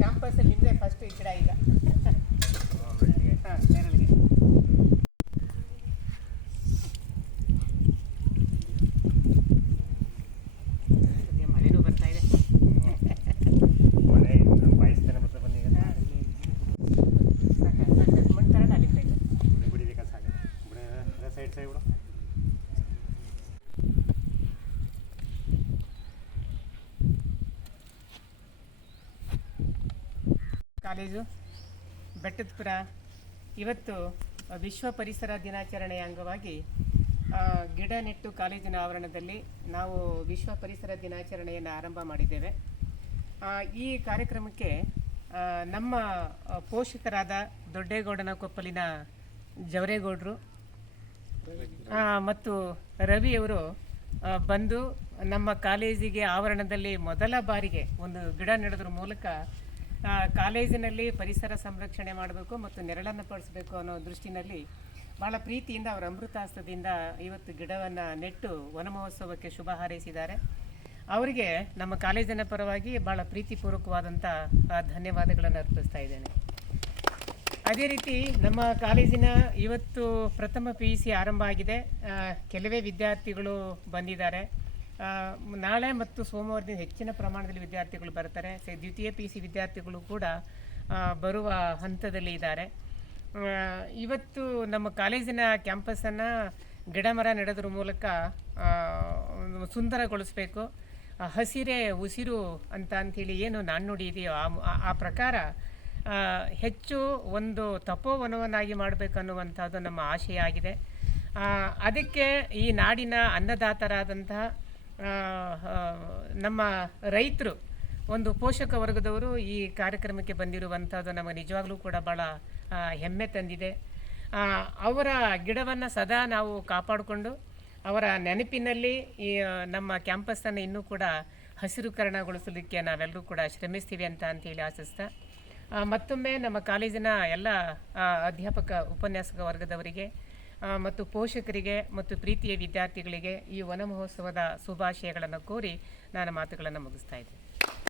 ಕ್ಯಾಂಪಸಲ್ಲಿ ನಿಮ್ಮದೇ ಫಸ್ಟ್ ಗಿಡ ಈಗ. ಹಾಂ, ನೆರಳಿಗೆ. ಮಳೆನೂ ಬರ್ತಾ ಇದೆ. ಮಣ್ಣು ತರೋಣ ಅಲ್ಲಿಂದ ಈಗ. ಕಾಲೇಜು ಬೆಟ್ಟದಪುರ ಇವತ್ತು ವಿಶ್ವ ಪರಿಸರ ದಿನಾಚರಣೆಯ ಅಂಗವಾಗಿ ಗಿಡ ನೆಟ್ಟು ಕಾಲೇಜಿನ ಆವರಣದಲ್ಲಿ ನಾವು ವಿಶ್ವ ಪರಿಸರ ದಿನಾಚರಣೆಯನ್ನು ಆರಂಭ ಮಾಡಿದ್ದೇವೆ. ಈ ಕಾರ್ಯಕ್ರಮಕ್ಕೆ ನಮ್ಮ ಪೋಷಕರಾದ ದೊಡ್ಡೇಗೌಡನ ಕೊಪ್ಪಲಿನ ಜವರೇಗೌಡರು ಮತ್ತು ರವಿಯವರು ಬಂದು ನಮ್ಮ ಕಾಲೇಜಿಗೆ ಆವರಣದಲ್ಲಿ ಮೊದಲ ಬಾರಿಗೆ ಒಂದು ಗಿಡ ನೆಡೋದ್ರ ಮೂಲಕ ಕಾಲೇಜಿನಲ್ಲಿ ಪರಿಸರ ಸಂರಕ್ಷಣೆ ಮಾಡಬೇಕು ಮತ್ತು ನೆರಳನ್ನು ಪಡಿಸಬೇಕು ಅನ್ನೋ ದೃಷ್ಟಿನಲ್ಲಿ ಭಾಳ ಪ್ರೀತಿಯಿಂದ ಅವರ ಅಮೃತಾಸ್ತದಿಂದ ಇವತ್ತು ಗಿಡವನ್ನು ನೆಟ್ಟು ವನ ಮಹೋತ್ಸವಕ್ಕೆ ಶುಭ ಹಾರೈಸಿದ್ದಾರೆ. ಅವರಿಗೆ ನಮ್ಮ ಕಾಲೇಜಿನ ಪರವಾಗಿ ಭಾಳ ಪ್ರೀತಿಪೂರ್ವಕವಾದಂಥ ಧನ್ಯವಾದಗಳನ್ನು ಅರ್ಪಿಸ್ತಾ ಇದ್ದೇನೆ. ಅದೇ ರೀತಿ ನಮ್ಮ ಕಾಲೇಜಿನ ಇವತ್ತು ಪ್ರಥಮ PUC ಆರಂಭ ಆಗಿದೆ. ಕೆಲವೇ ವಿದ್ಯಾರ್ಥಿಗಳು ಬಂದಿದ್ದಾರೆ. ನಾಳೆ ಮತ್ತು ಸೋಮವಾರದಿಂದ ಹೆಚ್ಚಿನ ಪ್ರಮಾಣದಲ್ಲಿ ವಿದ್ಯಾರ್ಥಿಗಳು ಬರ್ತಾರೆ. ದ್ವಿತೀಯ PUC ವಿದ್ಯಾರ್ಥಿಗಳು ಕೂಡ ಬರುವ ಹಂತದಲ್ಲಿ ಇದ್ದಾರೆ. ಇವತ್ತು ನಮ್ಮ ಕಾಲೇಜಿನ ಕ್ಯಾಂಪಸನ್ನು ಗಿಡ ಮರ ನೆಡೋದ್ರ ಮೂಲಕ ಸುಂದರಗೊಳಿಸಬೇಕು. ಹಸಿರೇ ಉಸಿರು ಅಂಥೇಳಿ ಏನು ನಾಣ್ಣುಡಿ ಇದೆಯೋ ಆ ಪ್ರಕಾರ ಹೆಚ್ಚು ಒಂದು ತಪೋವನವನ್ನಾಗಿ ಮಾಡಬೇಕನ್ನುವಂಥದ್ದು ನಮ್ಮ ಆಶಯ ಆಗಿದೆ. ಅದಕ್ಕೆ ಈ ನಾಡಿನ ಅನ್ನದಾತರಾದಂತಹ ನಮ್ಮ ರೈತರು ಒಂದು ಪೋಷಕ ವರ್ಗದವರು ಈ ಕಾರ್ಯಕ್ರಮಕ್ಕೆ ಬಂದಿರುವಂಥದ್ದು ನಮಗೆ ನಿಜವಾಗ್ಲೂ ಕೂಡ ಭಾಳ ಹೆಮ್ಮೆ ತಂದಿದೆ. ಅವರ ಗಿಡವನ್ನು ಸದಾ ನಾವು ಕಾಪಾಡಿಕೊಂಡು ಅವರ ನೆನಪಿನಲ್ಲಿ ಈ ನಮ್ಮ ಕ್ಯಾಂಪಸ್ಸನ್ನು ಇನ್ನೂ ಕೂಡ ಹಸಿರುಕರಣಗೊಳಿಸಲಿಕ್ಕೆ ನಾವೆಲ್ಲರೂ ಕೂಡ ಶ್ರಮಿಸ್ತೀವಿ ಅಂತೇಳಿ ಆಶಿಸ್ತಾ ಮತ್ತೊಮ್ಮೆ ನಮ್ಮ ಕಾಲೇಜಿನ ಎಲ್ಲ ಅಧ್ಯಾಪಕ ಉಪನ್ಯಾಸಕ ವರ್ಗದವರಿಗೆ ಮತ್ತು ಪೋಷಕರಿಗೆ ಮತ್ತು ಪ್ರೀತಿಯ ವಿದ್ಯಾರ್ಥಿಗಳಿಗೆ ಈ ವನ ಮಹೋತ್ಸವದ ಶುಭಾಶಯಗಳನ್ನು ಕೋರಿ ನಾನು ಮಾತುಗಳನ್ನು ಮುಗಿಸ್ತಾ ಇದ್ದೇನೆ.